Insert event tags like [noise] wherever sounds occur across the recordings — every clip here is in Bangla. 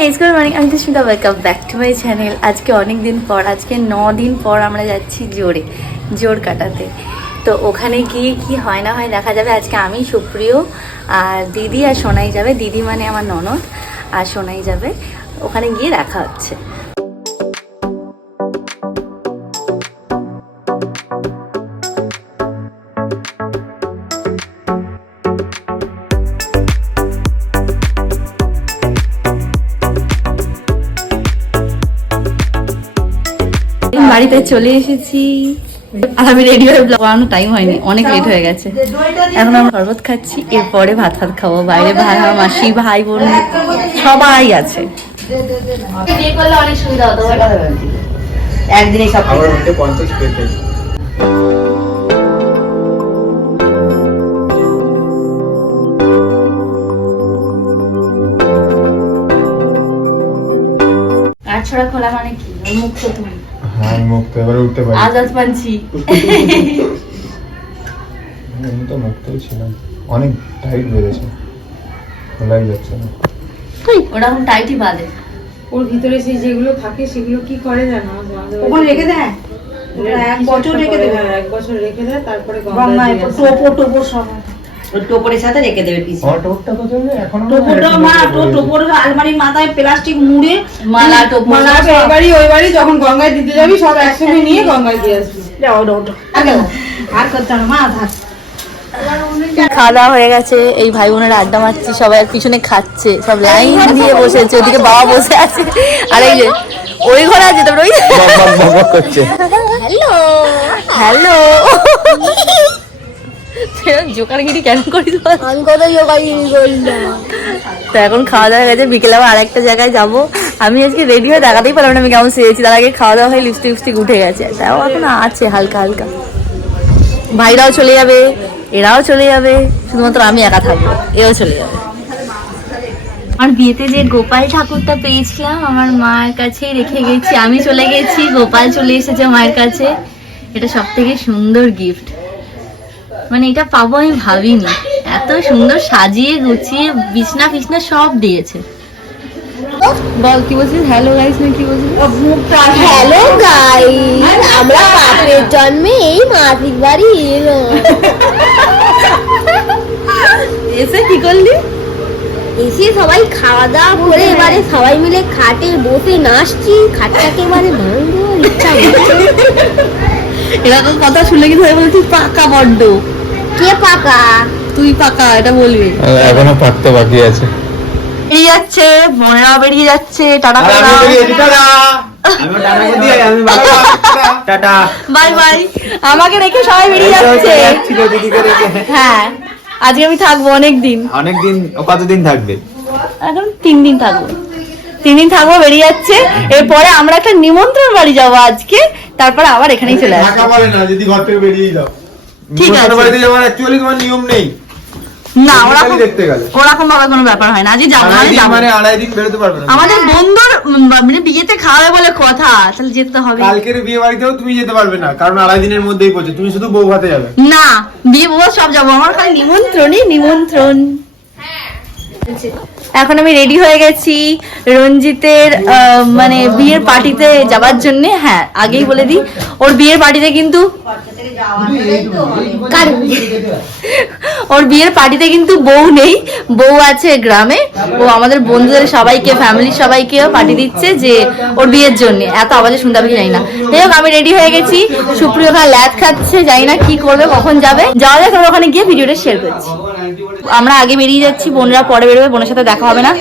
গাইজ গুড মর্নিং আমি Susmita welcome back to my channel আজকে অনেক দিন পর, আজকে ন দিন পর আমরা যাচ্ছি জোরে, জোর কাটাতে। তো ওখানে গিয়ে কি হয় না হয় দেখা যাবে, আজকে আমি, সুপ্রিয়, আর দিদি আর সোনাই যাবে। দিদি মানে আমার ননদ, আর সোনাই যাবে। ওখানে গিয়ে দেখা হচ্ছে। বাড়িতে চলে এসেছি। আর আমি রেডি হয়ে ব্লগ বানানোর টাইম হয়নি অনেক লেট হয়ে গেছে। এখন আমরা শরবত খাচ্ছি এরপরে ভাত ভাত খাব। বাইরে ভাই মাসি ভাই বোন সবাই আছে। একদিনে সব পঞ্চাশ খোলা মানে কি? মুক্ত তুমি। হ্যাঁ মুক্ত এবারে উঠতে পারি। আজাদ পাঞ্চি আমি তো মুক্তই ছিলাম। অনেক টাইট বেড়েছে। খোলাই যাচ্ছে না। ওরকম টাইটই বাদে ওর ভিতরে সেই যেগুলো থাকে সেগুলো কি করে জানো? ওখানে রেখে দেয়? এক বছর রেখে দেবে। হ্যাঁ, এক বছর রেখে দেয় তারপরে গঙ্গায় গঙ্গায় দিয়ে আসে। টোপো টোপো সব। ওই টোপরের সাথে রেখে দেবে পিস। মা। টোপোর আলমারির মাথায় প্লাস্টিক মুড়ে মালা বাড়ি ওই বাড়ি যখন গঙ্গায় দিতে যাবি সব একসঙ্গে নিয়ে গঙ্গায় দিয়ে আসবি। যাও ওটা ওটা আর করতে মা থাক। খাওয়া দাওয়া হয়ে গেছে এই ভাই বোনেরা আড্ডা মারছি সবাই পিছনে খাচ্ছে সব লাইন দিয়ে বসেছে ওদিকে বাবা বসে আছে। আর এই যে ওই ঘরে আছে তারপরে ওই করছে। হ্যালো। হ্যালো জোকারগিরি কেন করিস? আমি কত যোগাযোগ করলাম? তো এখন খাওয়া দাওয়া হয়ে গেছে। বিকেলে আবার আরেকটা জায়গায় যাব। আমি আজকে রেডি হয়ে দেখাতেই পারলাম না। আমি কেমন সেরেছি তার আগে খাওয়া দাওয়া হয়ে লিপস্টিক লিপস্টিক উঠে গেছে। তাও এখন আছে হালকা হালকা। ভাইরাও চলে যাবে। এরাও চলে যাবে। শুধুমাত্র আমি একা থাকব। এও চলে যাবে। আমার বিয়েতে যে গোপাল ঠাকুরটা পেয়েছিলাম আমার মায়ের কাছেই রেখে গেছি। আমি চলে গেছি। গোপাল চলে এসেছে মায়ের কাছে। এটা সব থেকে সুন্দর গিফট মানে এটা পাবো আমি ভাবিনি। এত সুন্দর সাজিয়ে গুছিয়ে বিছনা ফিছনা সব দিয়েছে। বল কি বলছিস? হ্যালো গাইস না কি বলছিস? হ্যালো গাইস আমরা পাত্রের জন্মে এই মাসিক বাড়ি। এলো এসে কি করলি? এসে সবাই খাওয়া দাওয়া করে এবারে সবাই মিলে খাটে বসে নাচছি। খাটটাকে এবারে ভাঙবো ইচ্ছা। এরকম কথা শুনলে কিন্তু বলে তুই পাকা বড্ড। কে পাকা? তুই পাকা এটা বলবি। এখনও পাকতে বাকি আছে। বেরিয়ে যাচ্ছে বেরিয়ে যাচ্ছে টাটা টাটা। আমি টাটা করে আমি বাবা, টাটা। Bye bye. আমাকে রেখে সবাই বেরিয়ে যাচ্ছে। হ্যাঁ আজকে আমি থাকব অনেক দিন অনেকদিন ও কতদিন থাকবে? এখন তিন দিন থাকব। তিন দিন থাকব বেরিয়ে যাচ্ছে। এরপরে আমরা একটা নিমন্ত্রণ বাড়ি যাব আজকে। তারপরে আবার এখানেই চলে আসব। না যদি ঘর থেকে বেরিয়ে যাও। ঠিক আছে। বাড়িতে যাওয়ার অ্যাকচুয়ালি তোমার নিয়ম নেই। না ওরকম দেখতে গেলে। ওরকম ভাবে কোনো ব্যাপার হয় না। আজকে যাব মানে যাব। মানে আড়াই দিন বেরোতে পারবে না। আমাদের বন্ধুর মানে বিয়েতে খাওয়াবে বলে কথা তাহলে যেতে হবে। কালকের বিয়ে বাড়িতেও তুমি যেতে পারবে না কারণ আড়াই দিনের মধ্যেই পড়ছে তুমি শুধু বউ ভাতে যাবে। না বিয়ে বউ সব যাব। আমার খালি নিমন্ত্রণই নিমন্ত্রণ। এখন আমি রেডি হয়ে গেছি রঞ্জিতের মানে বিয়ের পার্টিতে যাবার জন্য। হ্যাঁ আগেই বলে দিই, ওর বিয়ের পার্টিতে কিন্তু ওর বিয়ের পার্টিতে কিন্তু বউ নেই, বউ আছে গ্রামে। ও আমাদের বন্ধুদের সবাইকে ফ্যামিলির সবাইকে পার্টি দিচ্ছে যে ওর বিয়ের জন্য। এত আওয়াজে শুনতে পাবি জানি না। যাই হোক, আমি রেডি হয়ে গেছি। সুপ্রিয় ওখানে ল্যাদ খাচ্ছে, জানি না কি করবে, কখন যাবে। যাওয়া যাক ওখানে গিয়ে ভিডিওটা শেয়ার করছি। আমরা আগে বেরিয়ে যাচ্ছি বোনরা পরে বেরোবে বোনের সাথে দেখা হবে না।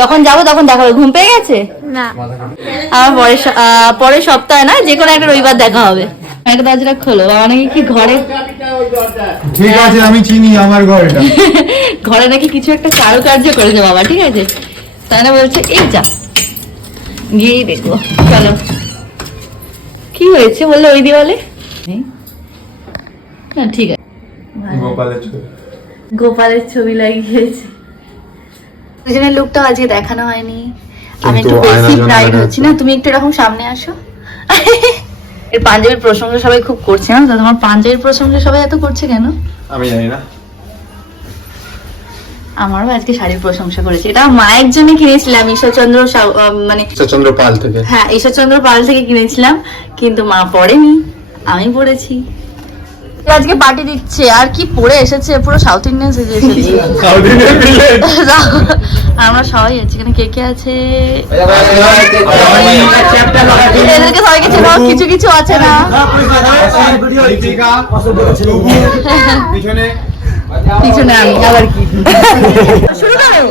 যখন যাব তখন দেখা হবে। ঘুম পেয়ে গেছে? না। আমার পরের পরের সপ্তাহে না যে কোনো একটা রবিবার দেখা হবে। একটা দরজাটা খোলো। বাবা নাকি কি ঘরে ঠিক আছে আমি চিনি আমার ঘর [laughs] ঘরে নাকি কিছু একটা কারুকার্য করেছে বাবা ঠিক আছে? তাই না বলছে এই যা গিয়েই দেখব। চলো। কি হয়েছে বলল ওই দেওয়ালে? না ঠিক আছে। গোপালের ছবি। গোপালের ছবি লাগিয়েছে। দুজনের লুকটাও আজকে দেখানো হয়নি। আমি একটু বেশি দেখা হচ্ছি না। তুমি একটু এরকম সামনে আসো। [laughs] এর পাঞ্জাবির প্রশংসা সবাই খুব করছে না তো? তোমার পাঞ্জাবির প্রশংসা সবাই এত করছে কেন? আমি জানি না। আমারও আজকে শাড়ির প্রশংসা করেছে। এটা আমার মায়ের জন্য কিনেছিলাম ঈশ্বরচন্দ্র মানে ঈশ্বরচন্দ্র পাল থেকে। হ্যাঁ ঈশ্বরচন্দ্র পাল থেকে কিনেছিলাম কিন্তু মা পড়েনি আমি পড়েছি আজকে পার্টি দিচ্ছে আর কি পরে এসেছে পুরো সাউথ ইন্ডিয়ান সেজে এসেছে। [laughs] আমরা সবাই আছি এখানে কে কে আছে? এদেরকে সবাইকে চেনো কিছু কিছু আছে না? পিছনে। পিছনে আমি আবার কি? শুরু করো। [laughs]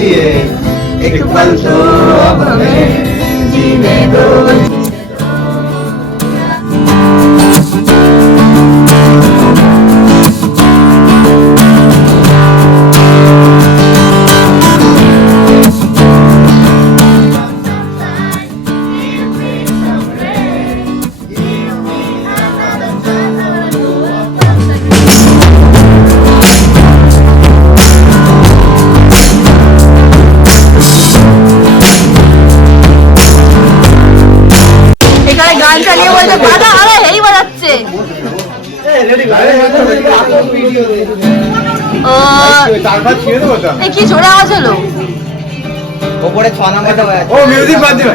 ਇੱਕ ਪਲ ਤੋਂ ਭਵੇਂ ਜੀਵੇ ਦੋ কি জোরে আওয়াজ হলো? ওপরে ছ নাম্বারটা ও মিউজিক বাদ দিবে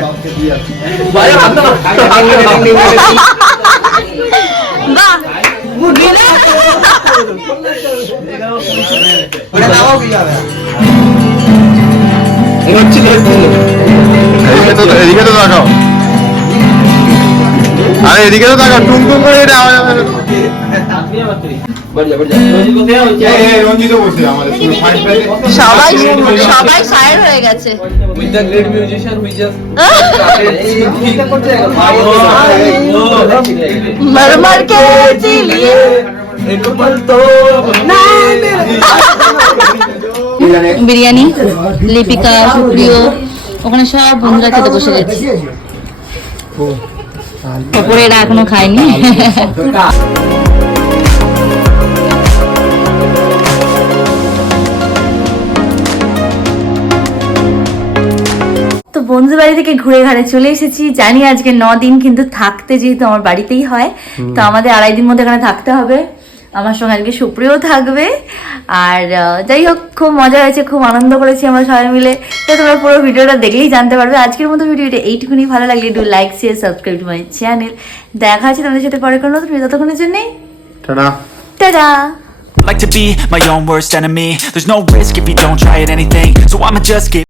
বাহ। ওটা নামাও কি যাবে এদিকে তো এদিকে তো তাকাও আরে এদিকে তো তাকাও টুম টুম করে এটা আওয়াজ সবাই হয়ে গেছে। [laughs] বিরিয়ানি লিপিকা সুপ্রিয় ওখানে সব বন্ধুরা খেতে বসে গেছে। ওপরে এরা এখনও খায়নি। [laughs] [laughs] তো বন্ধুর বাড়ি থেকে ঘুরে ঘাড়ে চলে এসেছি। জানি আজকে ন দিন কিন্তু থাকতে যেহেতু আমার বাড়িতেই হয় তো আমাদের আড়াই দিন মধ্যে এখানে থাকতে হবে। আমার সঙ্গে আজকে সুপ্রিয় থাকবে। আর যাই হোক খুব মজা হয়েছে খুব আনন্দ করেছি আমরা সবাই মিলে। তো তোমরা পুরো ভিডিওটা দেখলেই জানতে পারবে। আজকের মতো ভিডিওটা এইটুকুনি। ভালো লাগলে একটু like share subscribe to my channel দেখা আছে তোমাদের সাথে পরে কোনো নতুন video। ততক্ষণের জন্যে tata tata like to be my own worst enemy There's no risk if you don't try at anything So I'ma just get